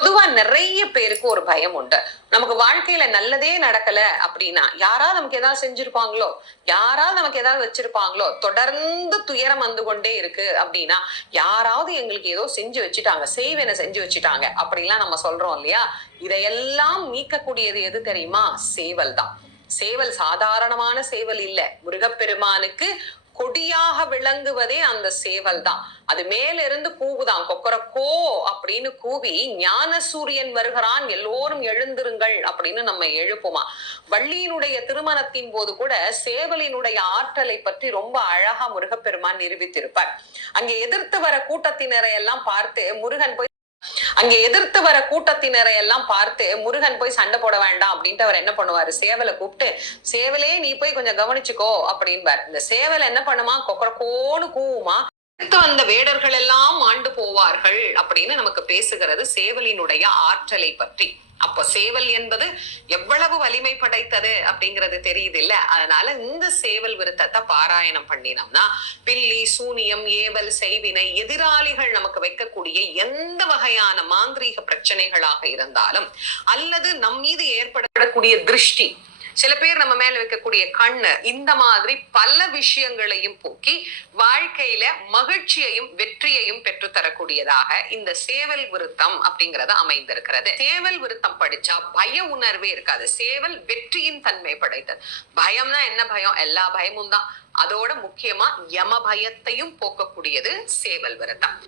பொதுவா நிறைய பேருக்கு ஒரு பயம் உண்டு. நமக்கு வாழ்க்கையில நல்லதே நடக்கல அப்படின்னா, யாராவது நமக்கு ஏதாவது செஞ்சிருப்பாங்களோ, யாராவது நமக்கு ஏதாவது வச்சிருப்பாங்களோ, தொடர்ந்து துயரம் வந்து கொண்டே இருக்கு அப்படின்னா, யாராவது எங்களுக்கு ஏதோ செஞ்சு வச்சுட்டாங்க, செய்வன செஞ்சு வச்சுட்டாங்க அப்படிலாம் நம்ம சொல்றோம் இல்லையா? இதையெல்லாம் நீக்கக்கூடியது எது தெரியுமா? சேவல் தான். சேவல் சாதாரணமான சேவல் இல்ல. முருகப்பெருமானுக்கு கொடியாக விளங்குவதே அந்த சேவல் தான். அது மேல இருந்து கூவுதான், கொக்கரக்கோ அப்படின்னு கூவி, ஞான சூரியன் வருகிறான், எல்லோரும் எழுந்திருங்கள் அப்படின்னு நம்ம எழுப்புமா. வள்ளியினுடைய திருமணத்தின் போது கூட சேவலினுடைய ஆற்றலை பற்றி ரொம்ப அழகா முருகப்பெருமான் நிரூபித்திருப்பார். அங்கே எதிர்த்து வர கூட்டத்தினரை எல்லாம் பார்த்து முருகன் போய் சண்டை போட வேண்டாம் அப்படின்ட்டு அவர் என்ன பண்ணுவாரு, சேவலை கூப்பிட்டு, சேவலே நீ போய் கொஞ்சம் கவனிச்சுக்கோ அப்படின்பார். இந்த சேவல் என்ன பண்ணுமா, கொக்கரக்கோன்னு கூவுமா. அடுத்து வந்த வேடர்கள் எல்லாம் ஆண்டு போவார்கள் அப்படின்னு நமக்கு பேசுகிறது சேவலினுடைய ஆற்றலை பற்றி. அப்போ சேவல் என்பது எவ்வளவு வலிமை படைத்தது அப்படிங்கிறது தெரியுது இல்ல. அதனால இந்த சேவல் விருத்தத்தை பாராயணம் பண்ணினோம்னா பில்லி, சூனியம், ஏவல், செய்வினை, எதிராளிகள் நமக்கு வைக்கக்கூடிய எந்த வகையான மாந்திரீக பிரச்சனைகளாக இருந்தாலும், அல்லது நம் மீது ஏற்படக்கூடிய திருஷ்டி, சில பேர் நம்ம மேல வைக்கக்கூடிய கண்ணு, இந்த மாதிரி பல விஷயங்களையும் போக்கி வாழ்க்கையில மகிழ்ச்சியையும் வெற்றியையும் பெற்று தரக்கூடியதாக இந்த சேவல் விருத்தம் அப்படிங்கறது அமைந்திருக்கிறது. சேவல் விருத்தம் படிச்சா பய உணர்வே இருக்காது. சேவல் வெற்றியின் தன்மை படைத்தது. பயம்னா என்ன பயம்? எல்லா பயமும் தான். அதோட முக்கியமா யம பயத்தையும் போக்கக்கூடியது சேவல் விருத்தம்.